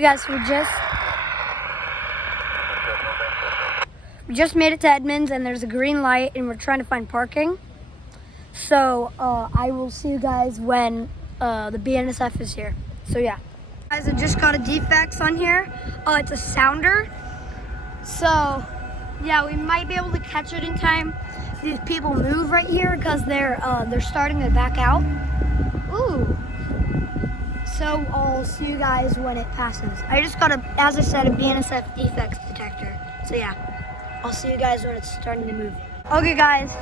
Guys, we just made it to Edmonds, and there's a green light, and we're trying to find parking. So I will see you guys when the BNSF is here. So yeah, guys, I just got a defects on here. It's a sounder. So yeah, we might be able to catch it in time. These people move right here because they're starting to back out. Ooh. So I'll see you guys when it passes. I just got as I said, a BNSF defects detector. So yeah, I'll see you guys when it's starting to move. Okay guys,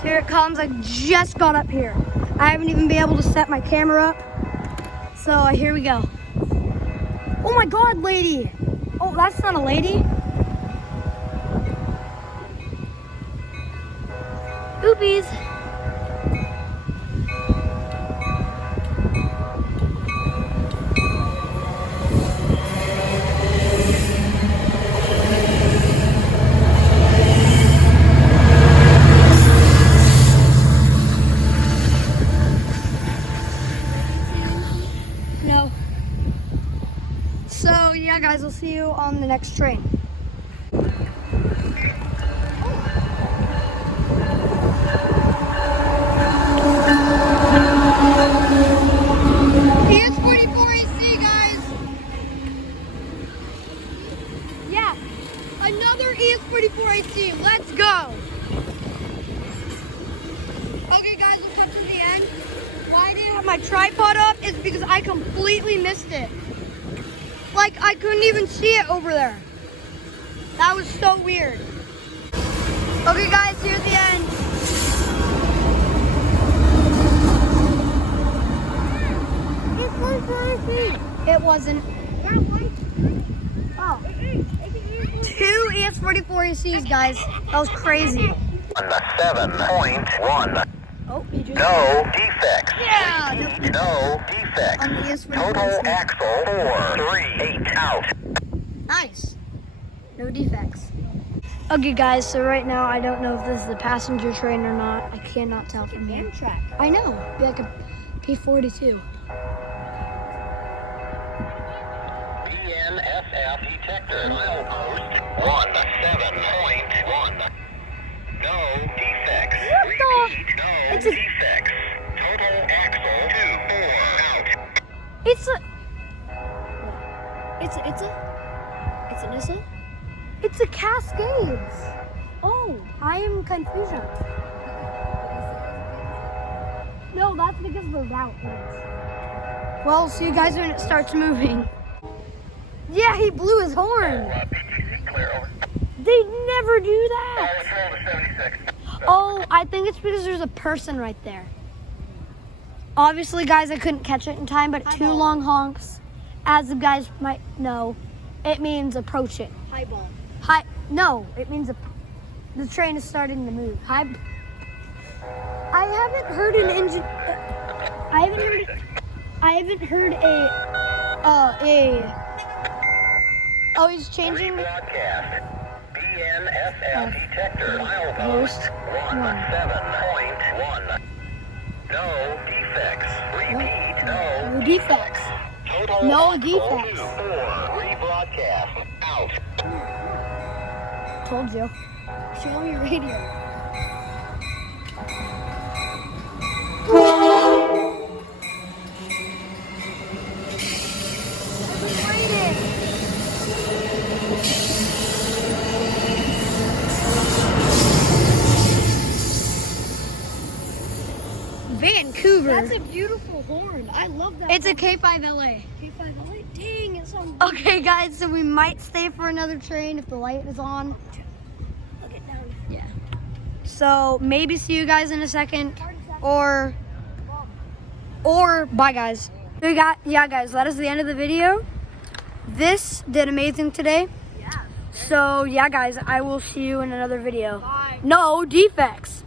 so here it comes. I just got up here. I haven't even been able to set my camera up. So here we go. Oh my God, lady. Oh, that's not a lady. Oopies. No. So yeah guys, I'll see you on the next train. ES44AC guys. Yeah, another ES44AC. Let's go. Okay guys, we'll cut to the end. Why I didn't have my tripod up is because I completely missed it. Like, I couldn't even see it over there. That was so weird. Okay guys, here's the end. It wasn't. Oh. 2 ES44ACs, guys. That was crazy. 7.1. Oh, you just... No defects. Yeah. No defects. On the ES44AC. Total axle 438 out. Nice. No defects. Okay, guys. So right now, I don't know if this is the passenger train or not. I cannot tell from here. Track. I know. Be like a P42. BNSF detector milepost 17.1. No defects. What the? Repeat, no It's a- defects. Total axle 24 out. It's a Cascades. Oh, I am confusion. No, that's because the route is. Well, see you guys when it starts moving. Yeah, he blew his horn. Clear over. They never do that. Control to 76. Oh, I think it's because there's a person right there. Obviously, guys, I couldn't catch it in time, but two long honks, as the guys might know, it means approach it. Highball. Hi. No, it means the train is starting to move. Hi. I haven't heard an engine. I haven't heard a. Oh, he's changing. Broadcast. BNSF detector Host milepost 17.1. No defects. Repeat. No No defects. Total No axle defects. 4. Rebroadcast. Out. Told you. Show me your radio. Vancouver. That's a beautiful horn. I love that. It's a K5LA. K5LA. Dang, it sounds. Okay, guys, so we might stay for another train if the light is on. I'll get down. Yeah. So maybe see you guys in a second, or bye, guys. So yeah, guys, that is the end of the video. This did amazing today. Yeah. So yeah, guys, I will see you in another video. Bye. No defects.